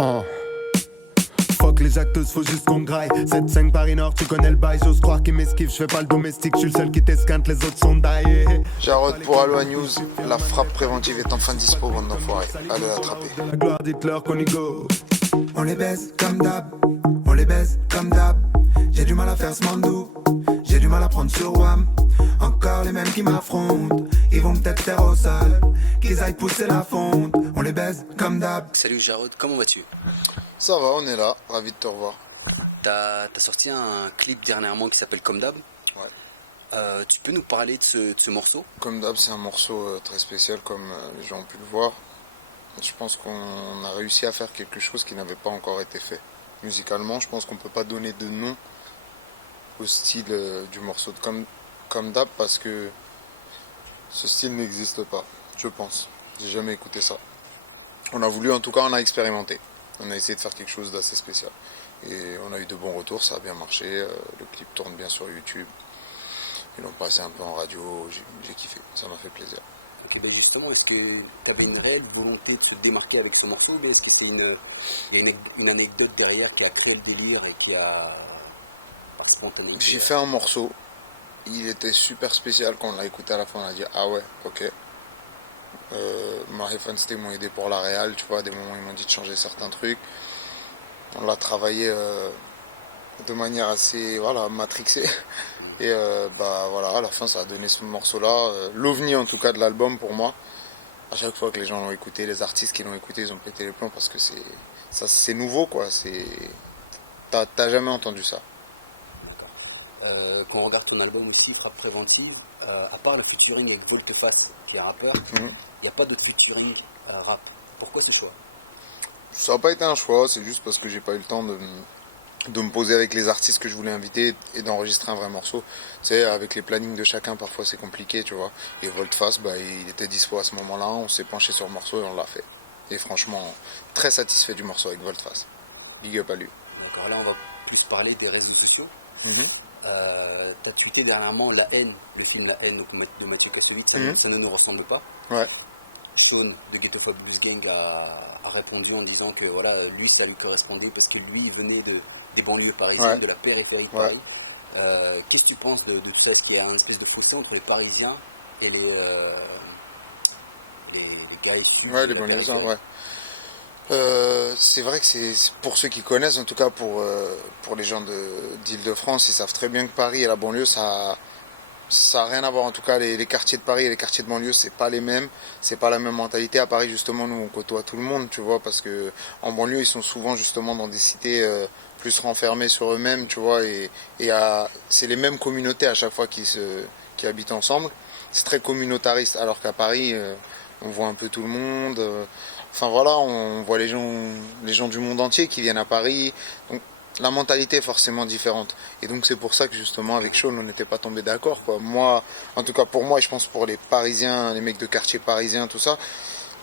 Oh. Fuck les acteuses, faut juste qu'on graille. 7-5 Paris Nord, tu connais le bail. J'ose croire qu'ils m'esquivent, je fais pas le domestique. Je suis le seul qui t'esquinte, les autres sont daillés. Jarod pour Aloha News, la frappe préventive est enfin dispo, bande d'enfoirés. Allez l'attraper. La gloire, dites-leur qu'on y go. On les baise comme d'hab, on les baise comme d'hab. J'ai du mal à faire ce mandou, j'ai du mal à prendre sur WAM. Encore les mêmes qui m'affrontent, ils vont peut-être faire au sol, qu'ils aillent pousser la fonte. On les baise comme d'hab. Salut Jarod, comment vas-tu? Ça va, on est là, ravi de te revoir. T'as sorti un clip dernièrement qui s'appelle Comme d'hab. Ouais. Tu peux nous parler de ce morceau? Comme d'hab, c'est un morceau très spécial, comme les gens ont pu le voir. Je pense qu'on a réussi à faire quelque chose qui n'avait pas encore été fait. Musicalement, je pense qu'on ne peut pas donner de nom au style du morceau de Comme d'hab parce que ce style n'existe pas, je pense. J'ai jamais écouté ça. On a voulu, en tout cas, on a expérimenté. On a essayé de faire quelque chose d'assez spécial. Et on a eu de bons retours, ça a bien marché. Le clip tourne bien sur YouTube. Ils l'ont passé un peu en radio, j'ai kiffé, ça m'a fait plaisir. Et ben justement, est-ce que tu avais une réelle volonté de se démarquer avec ce morceau, ou est-ce que c'était il y a une anecdote derrière qui a créé le délire et qui a spontanément... J'ai fait un morceau, il était super spécial quand on l'a écouté à la fin, on a dit ah ouais, ok. Marie Fanstein m'ont aidé pour la réal, tu vois, à des moments ils m'ont dit de changer certains trucs. On l'a travaillé de manière assez matrixée. Et voilà, à la fin ça a donné ce morceau-là, l'ovni en tout cas de l'album pour moi. À chaque fois que les gens l'ont écouté, les artistes qui l'ont écouté, ils ont pété les plombs parce que c'est nouveau quoi. T'as jamais entendu ça. Quand on regarde ton album aussi, Frappe Préventive, à part le featuring avec Volteface, qui est un rappeur, il n'y a pas de featuring rap. Pourquoi ce choix? Ça n'a pas été un choix, c'est juste parce que j'ai pas eu le temps de me poser avec les artistes que je voulais inviter et d'enregistrer un vrai morceau. Tu sais, avec les plannings de chacun, parfois c'est compliqué, tu vois. Et Volteface, il était dispo à ce moment-là, on s'est penché sur le morceau et on l'a fait. Et franchement, très satisfait du morceau avec Volteface. Big up à lui. D'accord, là on va plus parler des réseaux sociaux. T'as tweeté dernièrement La Haine, le film La Haine de Mathieu Kassovitz, ça ne nous ressemble pas. Ouais. Stone de Ghetto Fab Blues Gang a répondu en disant que voilà, lui ça lui correspondait parce que lui il venait des banlieues parisiennes, de la périphérie de Paris. Qu'est-ce que tu penses de tout ça? Est-ce qu'il y a une espèce de pression entre les Parisiens et les gars issus les banlieusards, ouais. C'est vrai que c'est pour ceux qui connaissent, en tout cas pour les gens d'Île-de-France, ils savent très bien que Paris et la banlieue, ça a rien à voir. En tout cas, les quartiers de Paris et les quartiers de banlieue, c'est pas les mêmes, c'est pas la même mentalité. À Paris, justement, nous, on côtoie tout le monde, tu vois, parce que en banlieue, ils sont souvent justement dans des cités plus renfermées sur eux-mêmes, tu vois, et c'est les mêmes communautés à chaque fois qui habitent ensemble. C'est très communautariste, alors qu'à Paris, on voit un peu tout le monde. Enfin voilà, on voit les gens du monde entier qui viennent à Paris. Donc la mentalité est forcément différente. Et donc c'est pour ça que justement avec Sean, on n'était pas tombé d'accord, quoi. Moi, en tout cas pour moi, et je pense pour les Parisiens, les mecs de quartier parisiens, tout ça,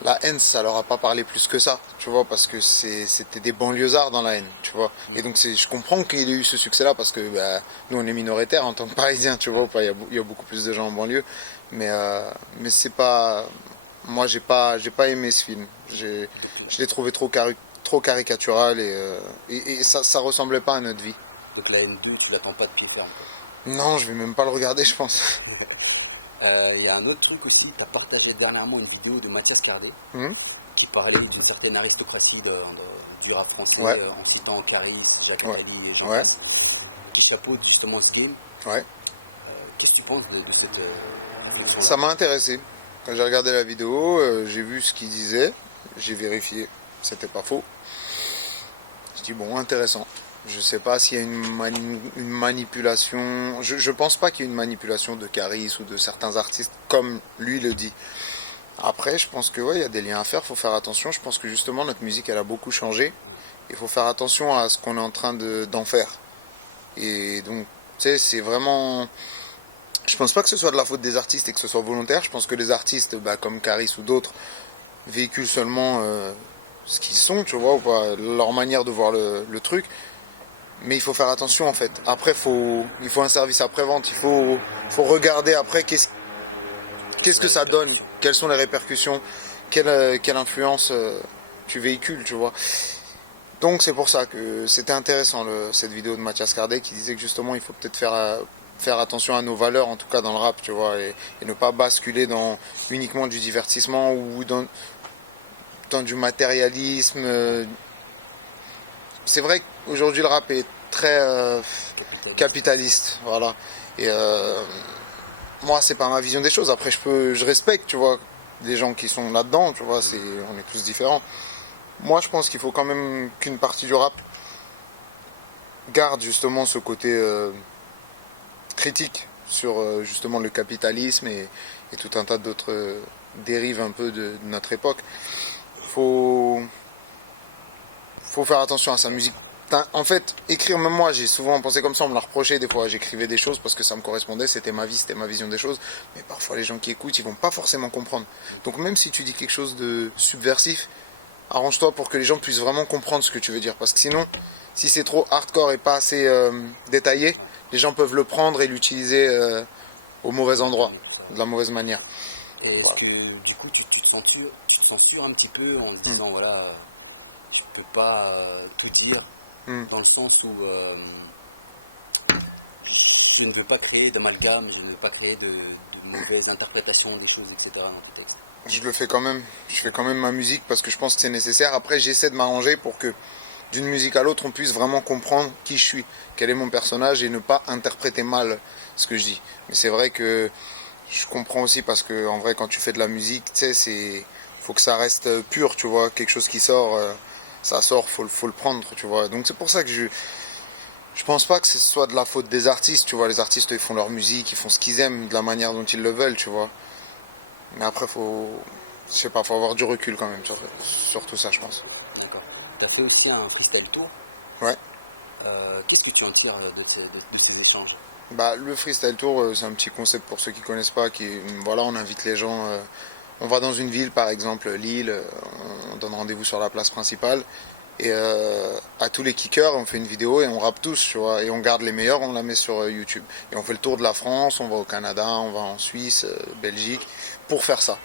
la haine, ça leur a pas parlé plus que ça, tu vois, parce que c'était des banlieusards dans la haine, tu vois. Et donc je comprends qu'il ait eu ce succès-là parce que nous on est minoritaires en tant que Parisiens, tu vois. Il y a beaucoup plus de gens en banlieue, mais c'est pas... Moi, j'ai pas aimé ce film. Je l'ai trouvé trop caricatural et ça ressemblait pas à notre vie. Donc la N2, tu l'attends pas de pied ferme. Non, je vais même pas le regarder, je pense. Il y a un autre truc aussi, tu as partagé dernièrement une vidéo de Mathias Cardet qui parlait d'une certaine aristocratie du rap français, en citant Caris, Jacques Attali et Jean-Pierre. Qui s'appose justement ce game. Qu'est-ce que tu penses de cette... Ça m'a intéressé. Quand j'ai regardé la vidéo, j'ai vu ce qu'il disait, j'ai vérifié, c'était pas faux. Je dis bon, intéressant. Je sais pas s'il y a une manipulation. Je pense pas qu'il y ait une manipulation de Caris ou de certains artistes comme lui le dit. Après, je pense que il y a des liens à faire, faut faire attention. Je pense que justement notre musique elle a beaucoup changé. Il faut faire attention à ce qu'on est en train d'en faire. Et donc, tu sais, c'est vraiment... Je pense pas que ce soit de la faute des artistes et que ce soit volontaire. Je pense que les artistes, comme Caris ou d'autres, véhiculent seulement ce qu'ils sont, tu vois, ou pas, leur manière de voir le truc. Mais il faut faire attention en fait. Après, il faut un service après-vente. Il faut regarder après qu'est-ce que ça donne, quelles sont les répercussions, quelle influence tu véhicules, tu vois. Donc c'est pour ça que c'était intéressant cette vidéo de Mathias Cardet qui disait que justement il faut peut-être faire attention à nos valeurs, en tout cas dans le rap, tu vois, et ne pas basculer dans uniquement du divertissement ou dans du matérialisme. C'est vrai qu'aujourd'hui le rap est très capitaliste, voilà. Et moi c'est pas ma vision des choses. Après je respecte, tu vois, des gens qui sont là-dedans, tu vois, on est tous différents. Moi je pense qu'il faut quand même qu'une partie du rap garde justement ce côté critique sur justement le capitalisme et tout un tas d'autres dérives un peu de notre époque. Faut faire attention à sa musique. En fait, écrire, même moi, j'ai souvent pensé comme ça, on me l'a reproché des fois, j'écrivais des choses parce que ça me correspondait, c'était ma vie, c'était ma vision des choses, mais parfois les gens qui écoutent, ils vont pas forcément comprendre. Donc même si tu dis quelque chose de subversif, arrange-toi pour que les gens puissent vraiment comprendre ce que tu veux dire, parce que sinon, si c'est trop hardcore et pas assez détaillé, les gens peuvent le prendre et l'utiliser au mauvais endroit, de la mauvaise manière. Et voilà. Est-ce que du coup tu te censures un petit peu en disant voilà, tu peux pas tout dire, dans le sens où je ne veux pas créer d'amalgame, je ne veux pas créer de mauvaises interprétations des choses, etc. Je le fais quand même, je fais quand même ma musique parce que je pense que c'est nécessaire. Après j'essaie de m'arranger pour que d'une musique à l'autre on puisse vraiment comprendre qui je suis, quel est mon personnage et ne pas interpréter mal ce que je dis. Mais c'est vrai que je comprends aussi parce que en vrai quand tu fais de la musique, tu sais, faut que ça reste pur, tu vois, quelque chose qui sort, ça sort, faut le prendre, tu vois. Donc c'est pour ça que je pense pas que ce soit de la faute des artistes, tu vois. Les artistes ils font leur musique, ils font ce qu'ils aiment de la manière dont ils le veulent, tu vois. Mais après faut avoir du recul quand même sur tout ça, je pense. D'accord. Tu as fait aussi un freestyle tour. Ouais. Qu'est-ce que tu en tires de ces échanges? Le freestyle tour, c'est un petit concept pour ceux qui connaissent pas, voilà, on invite les gens, on va dans une ville par exemple, Lille, on donne rendez-vous sur la place principale, et à tous les kickers, on fait une vidéo et on rappe tous, tu vois, et on garde les meilleurs, on la met sur YouTube. Et on fait le tour de la France, on va au Canada, on va en Suisse, Belgique, pour faire ça.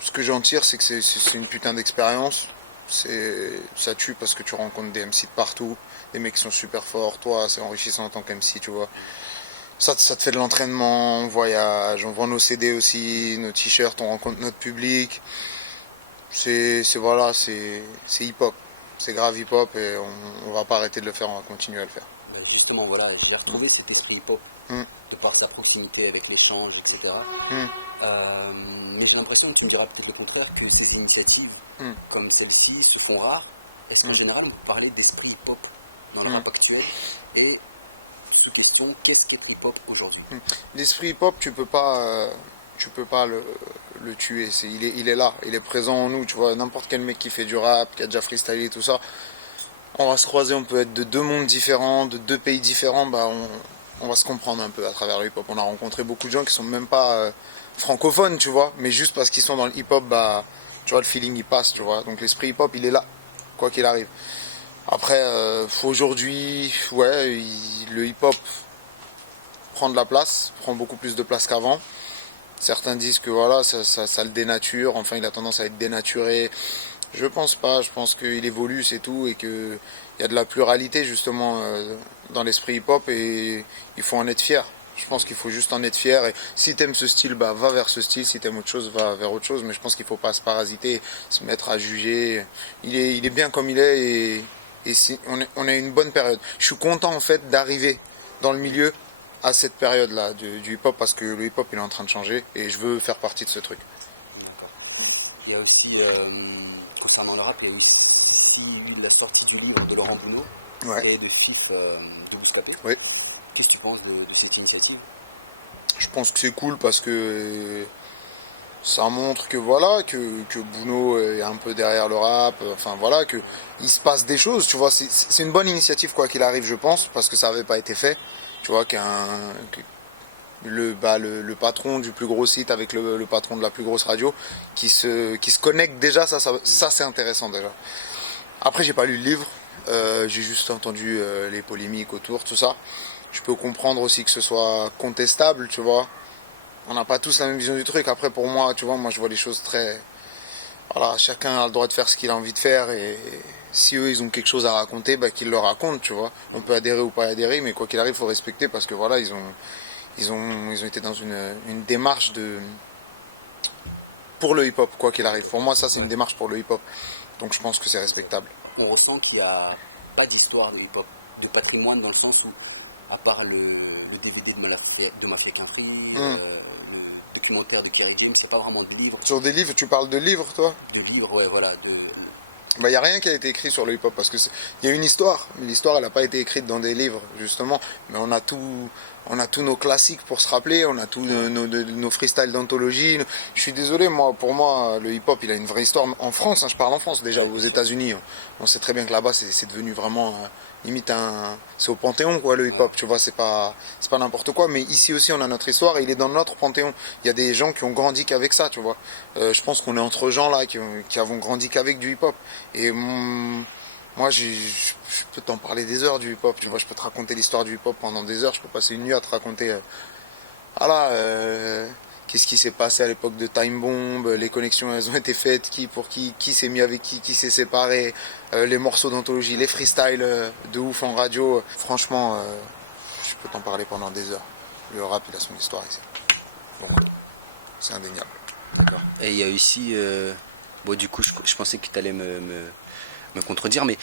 Ce que j'en tire, c'est que c'est une putain d'expérience. Ça tue parce que tu rencontres des MC de partout, des mecs qui sont super forts. Toi, c'est enrichissant en tant qu'MC, tu vois. Ça te fait de l'entraînement, on voyage, on vend nos CD aussi, nos t-shirts, on rencontre notre public. C'est hip-hop. C'est grave hip-hop et on va pas arrêter de le faire, on va continuer à le faire. Justement, voilà, j'ai retrouvé cet esprit hip-hop de par sa proximité avec l'échange, etc. Mais j'ai l'impression que tu me diras peut-être le contraire, que ces initiatives comme celle-ci se font rares. Est-ce qu'en général on peut parler d'esprit hip-hop dans le rap actuel? Et sous question, qu'est-ce qu'est hip-hop aujourd'hui? L'esprit hip-hop, tu peux pas le tuer. Il est là, il est présent en nous, tu vois. N'importe quel mec qui fait du rap, qui a déjà freestylé, tout ça, on va se croiser, on peut être de deux mondes différents, de deux pays différents, on va se comprendre un peu à travers le hip-hop. On a rencontré beaucoup de gens qui sont même pas francophones, tu vois, mais juste parce qu'ils sont dans le hip-hop, tu vois, le feeling il passe, tu vois. Donc l'esprit hip-hop, il est là, quoi qu'il arrive. Après, aujourd'hui, ouais, le hip-hop prend de la place, prend beaucoup plus de place qu'avant. Certains disent que voilà, ça le dénature, enfin il a tendance à être dénaturé. Je pense pas, je pense qu'il évolue, c'est tout, et qu'il y a de la pluralité justement dans l'esprit hip-hop et il faut en être fier. Je pense qu'il faut juste en être fier et si t'aimes ce style, va vers ce style, si t'aimes autre chose, va vers autre chose, mais je pense qu'il faut pas se parasiter, se mettre à juger. Il est bien comme il est et on a une bonne période. Je suis content en fait d'arriver dans le milieu à cette période-là du hip-hop parce que le hip-hop il est en train de changer et je veux faire partie de ce truc. Il y a aussi, concernant le rap, il y a eu la sortie du livre de Laurent Bounot, de suite de Bouscapé. Oui. Qu'est-ce que tu penses de cette initiative? Je pense que c'est cool parce que ça montre que voilà, que Bounot est un peu derrière le rap, enfin voilà, que il se passe des choses, tu vois, c'est une bonne initiative quoi qu'il arrive je pense, parce que ça n'avait pas été fait, tu vois, le patron du plus gros site avec le patron de la plus grosse radio qui se connecte déjà, ça c'est intéressant déjà. Après j'ai pas lu le livre, j'ai juste entendu les polémiques autour, tout ça. Je peux comprendre aussi que ce soit contestable, tu vois. On n'a pas tous la même vision du truc. Après pour moi, tu vois, moi je vois les choses très voilà, chacun a le droit de faire ce qu'il a envie de faire et si eux ils ont quelque chose à raconter, bah, qu'ils le racontent, tu vois. On peut adhérer ou pas adhérer, mais quoi qu'il arrive, il faut respecter parce que voilà, ils ont été dans une démarche pour le hip-hop, quoi qu'il arrive. Pour moi, ça c'est une démarche pour le hip-hop, donc je pense que c'est respectable. On ressent qu'il n'y a pas d'histoire de hip-hop, de patrimoine dans le sens où, à part le DVD de Mafia Quinfri, le documentaire de Kerry James, c'est pas vraiment de livres. Sur des livres, tu parles de livres, toi? De livres, ouais, voilà. Bah, y a rien qui a été écrit sur le hip-hop parce que y a une histoire. L'histoire, elle n'a pas été écrite dans des livres, justement. Mais on a tous nos classiques pour se rappeler. On a tous nos freestyles d'anthologie. Je suis désolé, pour moi, le hip-hop, il a une vraie histoire en France. Hein, je parle en France déjà. Aux États-Unis, on sait très bien que là-bas, c'est devenu vraiment limite c'est au panthéon, quoi, le hip-hop. Tu vois, c'est pas n'importe quoi. Mais ici aussi, on a notre histoire et il est dans notre panthéon. Il y a des gens qui ont grandi qu'avec ça, tu vois. Je pense qu'on est entre gens là qui avons grandi qu'avec du hip-hop. Et moi, je peux t'en parler des heures du hip-hop, tu vois, je peux te raconter l'histoire du hip-hop pendant des heures, je peux passer une nuit à te raconter, qu'est-ce qui s'est passé à l'époque de Time Bomb, les connexions, elles ont été faites, qui s'est mis avec qui s'est séparé, les morceaux d'anthologie, les freestyles de ouf en radio, franchement, je peux t'en parler pendant des heures. Le rap, il a son histoire ici. Donc, c'est indéniable. Et il y a aussi... Bon, du coup, je pensais que tu allais me contredire, mais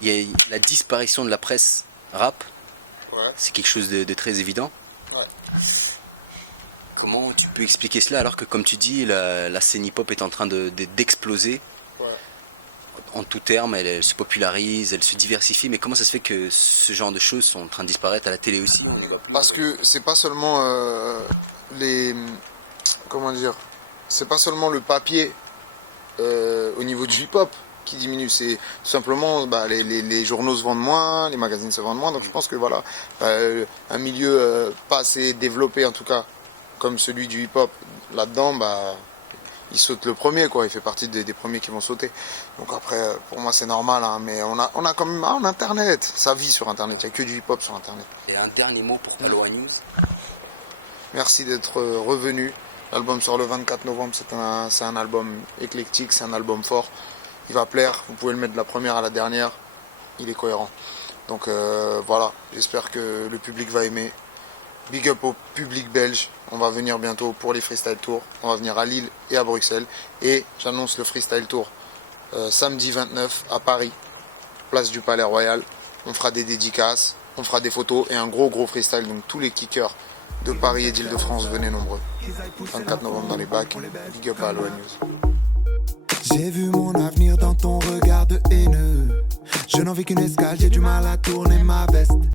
il y a la disparition de la presse rap, c'est quelque chose de très évident. Ouais. Comment tu peux expliquer cela alors que, comme tu dis, la scène hip-hop est en train d'exploser en tout terme, elle se popularise, elle se diversifie, mais comment ça se fait que ce genre de choses sont en train de disparaître à la télé aussi? Parce que c'est pas seulement c'est pas seulement le papier au niveau du hip-hop qui diminue, c'est tout simplement les journaux se vendent moins, les magazines se vendent moins, donc je pense que voilà, un milieu pas assez développé en tout cas comme celui du hip-hop, là-dedans, il saute le premier, quoi, il fait partie des premiers qui vont sauter. Donc après, pour moi c'est normal, hein, mais on a quand même internet, ça vit sur internet, il n'y a que du hip-hop sur internet. Et un dernier mot pour Aloha News. Merci d'être revenu. L'album sort le 24 novembre, c'est un album éclectique, c'est un album fort. Il va plaire, vous pouvez le mettre de la première à la dernière, il est cohérent. Donc voilà, j'espère que le public va aimer. Big up au public belge, on va venir bientôt pour les Freestyle Tours. On va venir à Lille et à Bruxelles. Et j'annonce le Freestyle Tour samedi 29 à Paris, place du Palais Royal. On fera des dédicaces, on fera des photos et un gros freestyle, donc tous les kickers de Paris et d'Île-de-France, venez nombreux. 24 novembre dans les bacs, big up à Aloha News. J'ai vu mon avenir dans ton regard de haineux. Je n'en vis qu'une escale, j'ai du mal à tourner ma veste.